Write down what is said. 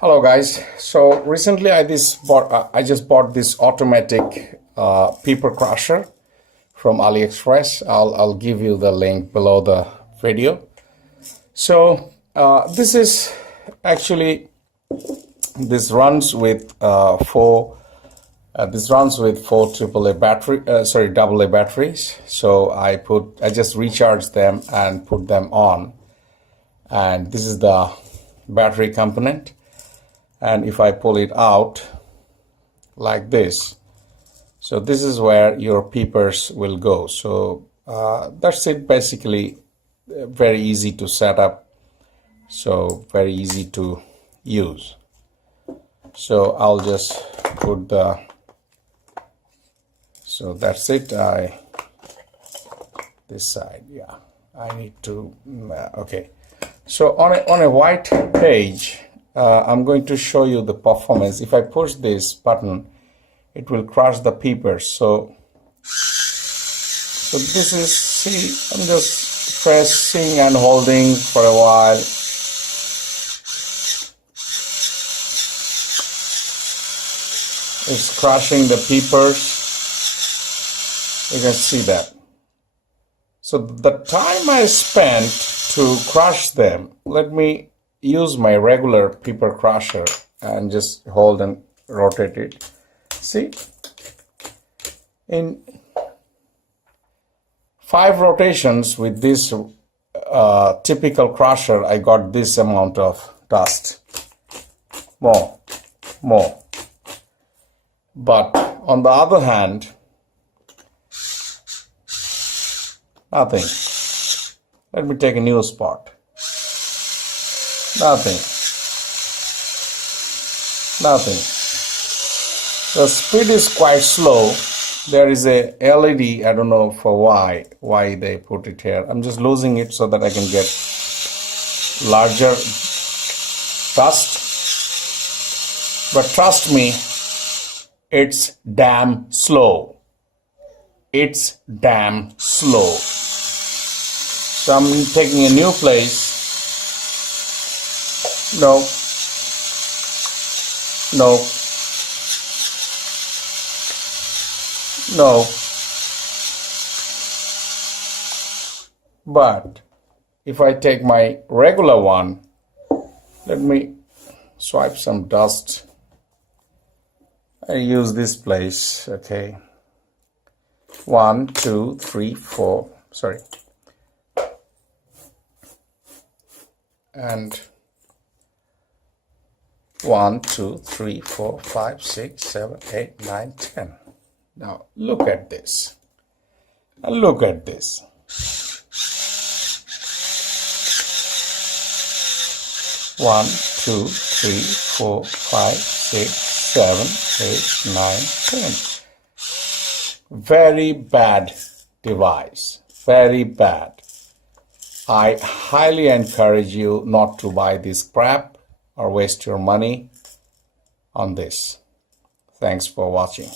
Hello guys. So recently I just bought this automatic paper crusher from AliExpress. I'll give you the link below the video. So this is actually this runs with four AAA battery AA batteries. So I just recharged them and put them on, and this is the battery component. And if I pull it out like this, so this is where your peepers will go. So that's it, basically. Very easy to set up, so very easy to use. So I'll just put so that's it. This side, yeah, I need to okay. So on a white page, I'm going to show you the performance. If I push this button, it will crush the peepers. So this is, see, I'm just pressing and holding for a while. It's crushing the peepers. You can see that. So the time I spent to crush them, let me use my regular paper crusher and just hold and rotate it. See, in 5 rotations with this typical crusher, I got this amount of dust. More. But on the other hand, nothing. Let me take a new spot. Nothing. The speed is quite slow. There is a LED. I don't know for why they put it here. I'm just losing it so that I can get larger dust. But trust me, it's damn slow. So I'm taking a new place. No. But if I take my regular one, let me swipe some dust. I use this place, okay. 1, 2, 3, 4, sorry. And 1, 2, 3, 4, 5, 6, 7, 8, 9, 10. Now look at this. And look at this. One, 2, 3, 4, 5, 6, 7, 8, 9, 10. Very bad device. Very bad. I highly encourage you not to buy this crap or waste your money on this. Thanks for watching.